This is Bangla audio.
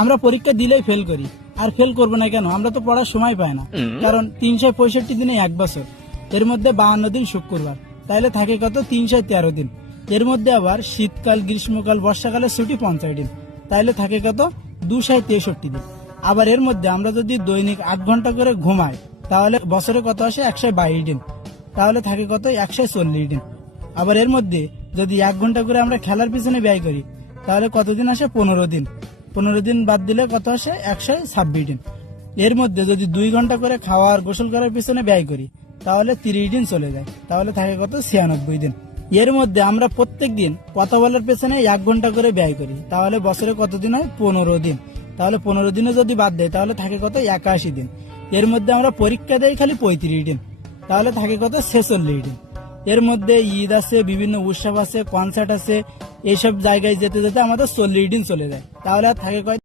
আমরা পরীক্ষা দিলেই ফেল করি। আর ফেল করবো না কেন? আমরা তো পড়ার সময় পাই না। কারণ 365 দিনে 1 বছর, এর মধ্যে 52 দিন শুক্রবার, তাহলে থাকে কত? 313 দিন। এর মধ্যে আবার শীতকাল, গ্রীষ্মকাল, বর্ষাকালের ছুটি 50 দিন, তাহলে থাকে কত? 263 দিন। আবার এর মধ্যে আমরা যদি দৈনিক 8 ঘন্টা করে ঘুমাই, তাহলে বছরে কত আসে? 122 দিন, তাহলে থাকে কত? 140 দিন। আবার এর মধ্যে যদি 1 ঘন্টা করে আমরা খেলার পিছনে ব্যয় করি, তাহলে কতদিন আসে? 15 দিন। 15 দিন বাদ দিলে কত আসে? 126 দিন। এর মধ্যে যদি 2 ঘন্টা করে খাওয়ার, গোসল করার পিছনে ব্যয় করি, তাহলে 30 দিন চলে যায়, তাহলে থাকে কত? 96 দিন। এর মধ্যে আমরা প্রত্যেক দিন কথা বলার পেছনে 1 ঘন্টা করে ব্যয় করি, তাহলে বছরে কতদিন হয়? 15 দিন। তাহলে 15 দিনে যদি বাদ দেয়, তাহলে থাকে কত? 81 দিন। এর মধ্যে আমরা পরীক্ষা দেই খালি 35 দিন, তাহলে থাকে কত? 46 দিন। এর মধ্যে ঈদ আছে, বিভিন্ন উৎসব আছে, কনসার্ট আছে, এইসব জায়গায় যেতে যেতে আমাদের 40 দিন চলে যায়, তাহলে আর থাকে কয়?